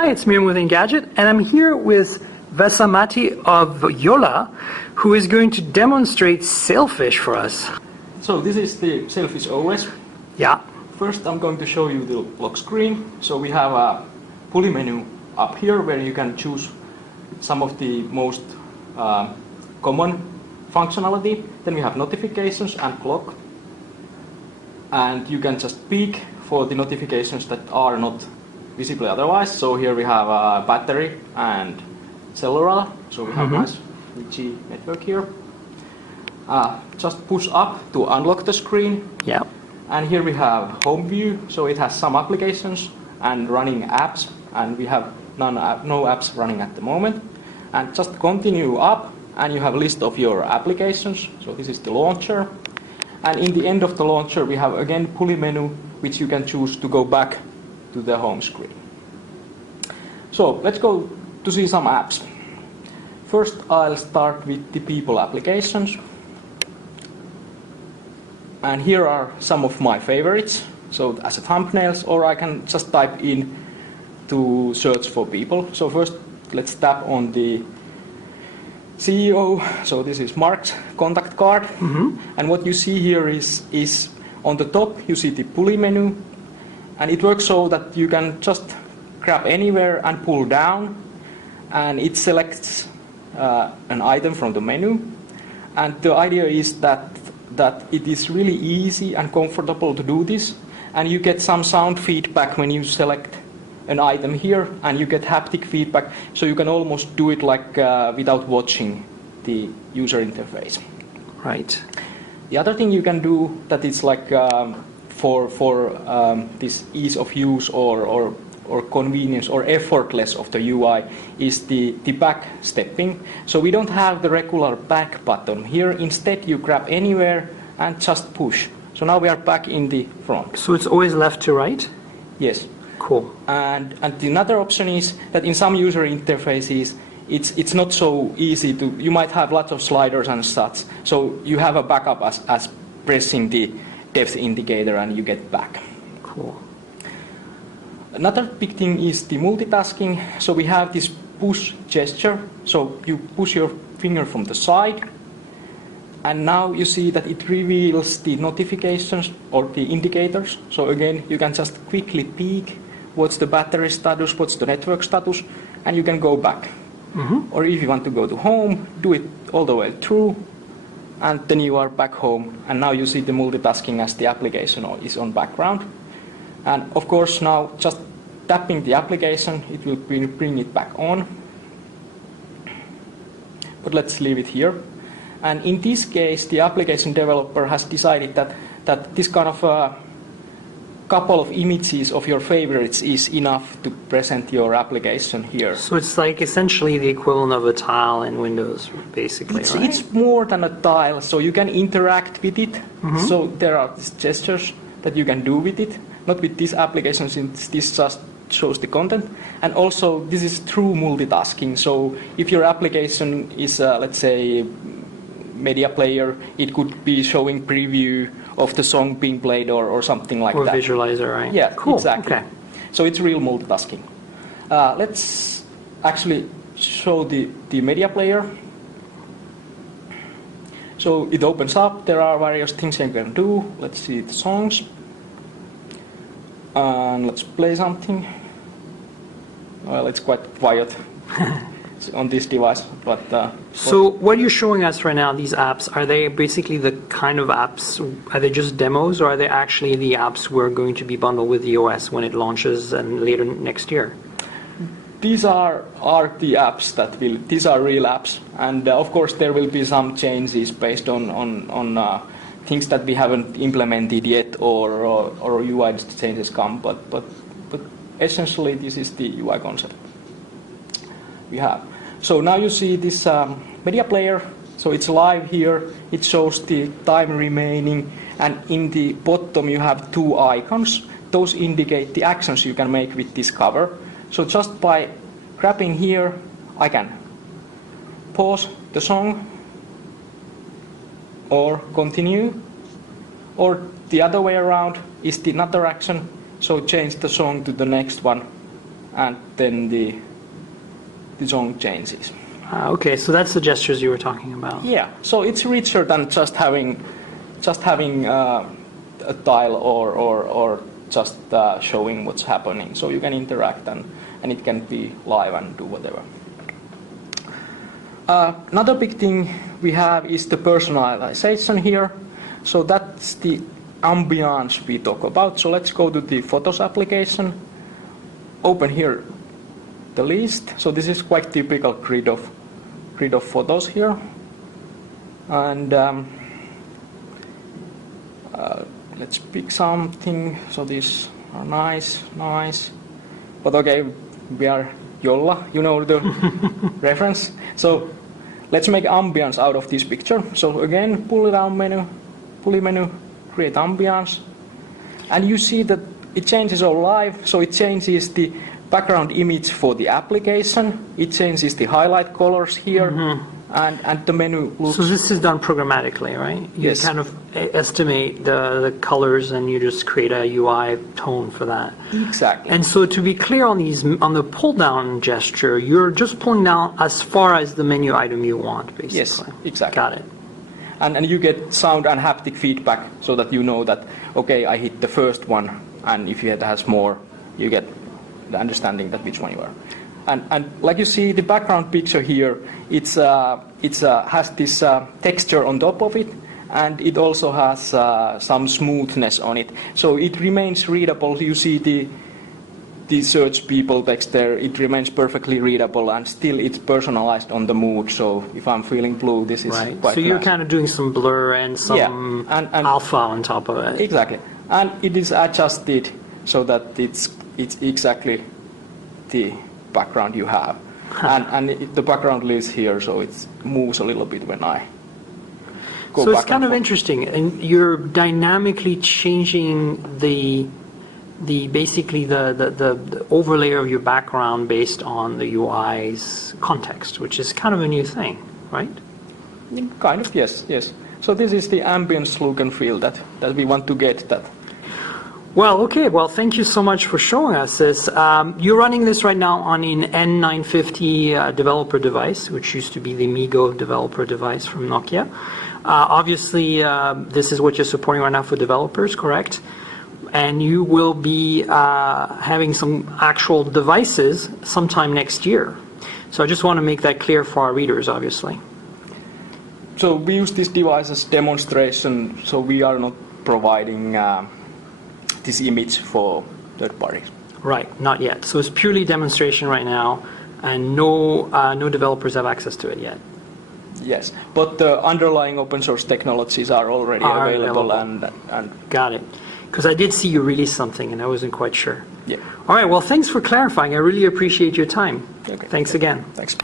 Hi, it's Miriam with Engadget, and I'm here with Vesamati of Jolla, who is going to demonstrate Sailfish for us. So this is the Sailfish OS. Yeah. First I'm going to show you the lock screen. So we have a pulley menu up here where you can choose some of the most common functionality. Then we have notifications and clock. And you can just peek for the notifications that are not visible otherwise. So here we have a battery and cellular. So we have nice 3G network here. Just push up to unlock the screen. Yeah. And here we have home view. So it has some applications and running apps. And we have no apps running at the moment. And just continue up and you have a list of your applications. So this is the launcher. And in the end of the launcher we have again pulley menu which you can choose to go back to the home screen. So let's go to see some apps. First I'll start with the people applications. And here are some of my favorites. So as a thumbnails, or I can just type in to search for people. So first let's tap on the CEO. So this is Mark's contact card. And what you see here is on the top you see the pulley menu. And it works so that you can just grab anywhere and pull down. And it selects an item from the menu. And the idea is that it is really easy and comfortable to do this. And you get some sound feedback when you select an item here, and you get haptic feedback, so you can almost do it like without watching the user interface. Right. The other thing you can do that is like for this ease of use or convenience or effortless of the UI is the back stepping. So we don't have the regular back button here. Instead you grab anywhere and just push. So now we are back in the front. So it's always left to right? Yes. Cool. And the another option is that in some user interfaces it's not so easy to, you might have lots of sliders and such. So you have a backup as pressing the depth indicator and you get back. Cool. Another big thing is the multitasking. So we have this push gesture. So you push your finger from the side. And now you see that it reveals the notifications or the indicators. So again, you can just quickly peek what's the battery status, what's the network status, and you can go back. Or if you want to go to home, do it all the way through, and then you are back home. And now you see the multitasking as the application is on background. And of course now just tapping the application, it will bring it back on. But let's leave it here. And in this case, the application developer has decided that this kind of couple of images of your favorites is enough to present your application here. So it's like essentially the equivalent of a tile in Windows, basically, right? It's more than a tile, so you can interact with it. So there are these gestures that you can do with it. Not with this application, since this just shows the content. And also, this is true multitasking. So if your application is, let's say, media player, it could be showing preview of the song being played or something like that. Or visualizer, right? Yeah, cool. Exactly. Okay. So it's real multitasking. Let's actually show the media player. So it opens up, there are various things you can do. Let's see the songs. And let's play something. Well, it's quite quiet on this device, but so what you're showing us right now, these apps, are they basically the kind of apps, are they just demos, or are they actually the apps we're going to be bundled with the OS when it launches and later next year? These are the apps these are real apps, and of course there will be some changes based on things that we haven't implemented yet or UI changes come, but essentially this is the UI concept we have. So now you see this media player, so it's live here, it shows the time remaining, and in the bottom you have two icons. Those indicate the actions you can make with this cover. So just by grabbing here, I can pause the song or continue, or the other way around is the another action, so change the song to the next one and then the song changes. Okay, so that's the gestures you were talking about. Yeah, so it's richer than just having a tile or just showing what's happening. So you can interact and it can be live and do whatever. Another big thing we have is the personalization here. So that's the ambience we talk about. So let's go to the Photos application. Open here the list. So this is quite typical grid of photos here. And let's pick something. So these are nice. But okay, we are Jolla, you know the reference. So let's make ambience out of this picture. So again, pull down menu, create ambience. And you see that it changes all live. So it changes the background image for the application. It changes the highlight colors here. And the menu looks... So this is done programmatically, right? You Yes. kind of estimate the colors and you just create a UI tone for that. Exactly. And so to be clear on the pull down gesture, you're just pulling down as far as the menu item you want, basically. Yes, exactly. Got it. And you get sound and haptic feedback so that you know that, okay, I hit the first one, and if it has more, you get the understanding that which one you are. And like you see, the background picture here, it has this texture on top of it, and it also has some smoothness on it. So it remains readable. You see the search people text there, it remains perfectly readable, and still it's personalized on the mood. So if I'm feeling blue, this is Right. quite So you're nice. kind of doing some blur and some Yeah, and alpha on top of it. Exactly. And it is adjusted so that it's exactly the background you have. The background lives here, so it moves a little bit when I go So back it's kind and of forth. interesting, and you're dynamically changing basically the overlay of your background based on the UI's context, which is kind of a new thing, right? Kind of, yes. So this is the ambience look and feel that we want to get that. Well, okay. Well, thank you so much for showing us this. You're running this right now on an N950 developer device, which used to be the Migo developer device from Nokia. Obviously, this is what you're supporting right now for developers, correct? And you will be having some actual devices sometime next year. So I just want to make that clear for our readers, obviously. So we use this device as demonstration, so we are not providing this image for third parties. Right, not yet. So it's purely demonstration right now, and no developers have access to it yet. Yes, but the underlying open source technologies are already available. And Got it. Because I did see you release something, and I wasn't quite sure. yeah. All right, well, thanks for clarifying. I really appreciate your time. Okay. Thanks again. Thanks.